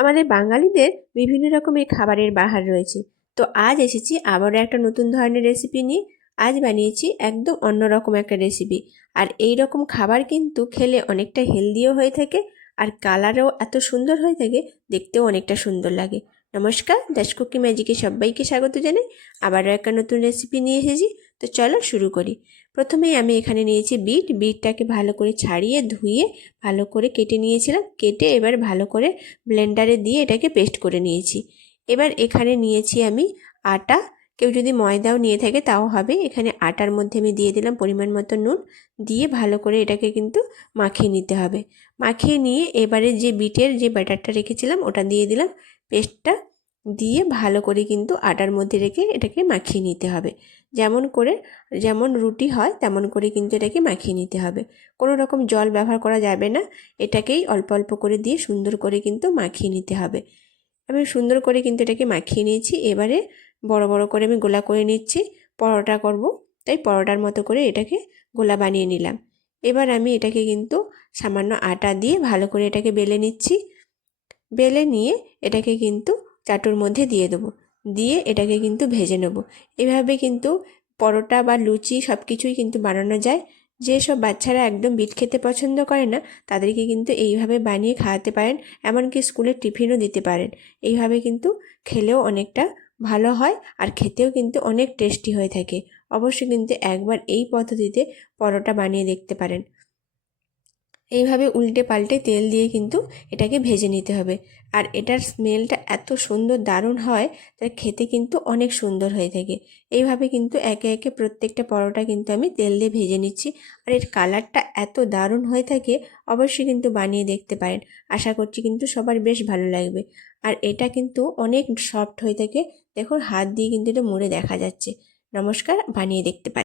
আমাদের বাঙালিদের বিভিন্ন রকমের খাবারের বাহার রয়েছে। তো আজ এসেছি আবারও একটা নতুন ধরনের রেসিপি নিয়ে। আজ বানিয়েছি একদম অন্যরকম একটা রেসিপি আর এই রকম খাবার কিন্তু খেলে অনেকটা হেলদিও হয়ে থাকে আর কালারও এত সুন্দর হয়ে থাকে, দেখতেও অনেকটা সুন্দর লাগে। নমস্কার, দাস কুকি ম্যাজিকে সবাইকে স্বাগত জানাই। আবারও একটা নতুন রেসিপি নিয়ে এসেছি। তো চলো শুরু করি। প্রথমেই আমি এখানে নিয়েছি বিট। বিটটাকে ভালো করে ছাড়িয়ে, ধুয়ে ভালো করে কেটে নিয়েছিলাম। কেটে এবার ভালো করে ব্লেন্ডারে দিয়ে এটাকে পেস্ট করে নিয়েছি। এবার এখানে নিয়েছি আমি আটা। কেউ যদি ময়দাও নিয়ে থাকে তাও হবে। এখানে আটার মধ্যে আমি দিয়ে দিলাম পরিমাণ মতো নুন। দিয়ে ভালো করে এটাকে কিন্তু মাখিয়ে নিতে হবে। মাখিয়ে নিয়ে এবারে যে বিটের যে ব্যাটারটা রেখেছিলাম ওটা দিয়ে দিলাম। পেস্টটা দিয়ে ভালো করে কিন্তু আটার মধ্যে রেখে এটাকে মাখিয়ে নিতে হবে। যেমন করে, যেমন রুটি হয়, তেমন করে কিন্তু এটাকে মাখিয়ে নিতে হবে। কোনো রকম জল ব্যবহার করা যাবে না। এটাকেই অল্প অল্প করে দিয়ে সুন্দর করে কিন্তু মাখিয়ে নিতে হবে। আমি সুন্দর করে কিন্তু এটাকে মাখিয়ে নিয়েছি। এবারে বড় বড় করে আমি গোলা করে নিচ্ছি। পরোটা করব। তাই পরোটার মতো করে এটাকে গোলা বানিয়ে নিলাম। এবার আমি এটাকে কিন্তু সামান্য আটা দিয়ে ভালো করে এটাকে বেলে নিচ্ছি। বেলে নিয়ে এটাকে কিন্তু চাটুর মধ্যে দিয়ে দেবো। দিয়ে এটাকে কিন্তু ভেজে নেব। এভাবে কিন্তু পরোটা বা লুচি সব কিছুই কিন্তু বানানো যায়। যেসব বাচ্চারা একদম বিট খেতে পছন্দ করে না, তাদেরকে কিন্তু এইভাবে বানিয়ে খাওয়াতে পারেন, এমনকি স্কুলের টিফিনও দিতে পারেন। এইভাবে কিন্তু খেলেও অনেকটা ভালো হয় আর খেতেও কিন্তু অনেক টেস্টি হয়ে থাকে। অবশ্যই কিন্তু একবার এই পদ্ধতিতে পরোটা বানিয়ে দেখতে পারেন। এইভাবে উল্টে পাল্টে তেল দিয়ে কিন্তু এটাকে ভেজে নিতে হবে। আর এটার স্মেলটা এত সুন্দর, দারুণ হয়, তা খেতে কিন্তু অনেক সুন্দর হয়ে থাকে। এইভাবে কিন্তু একে একে প্রত্যেকটা পরোটা কিন্তু আমি তেল দিয়ে ভেজে নিচ্ছি। আর এর কালারটা এত দারুণ হয়ে থাকে, অবশ্যই কিন্তু বানিয়ে দেখতে পারেন। আশা করছি কিন্তু সবার বেশ ভালো লাগবে। আর এটা কিন্তু অনেক সফট হয়ে থাকে। দেখুন, হাত দিয়ে কিন্তু এটা মুড়ে দেখা যাচ্ছে। নমস্কার, বানিয়ে দেখতে পারেন।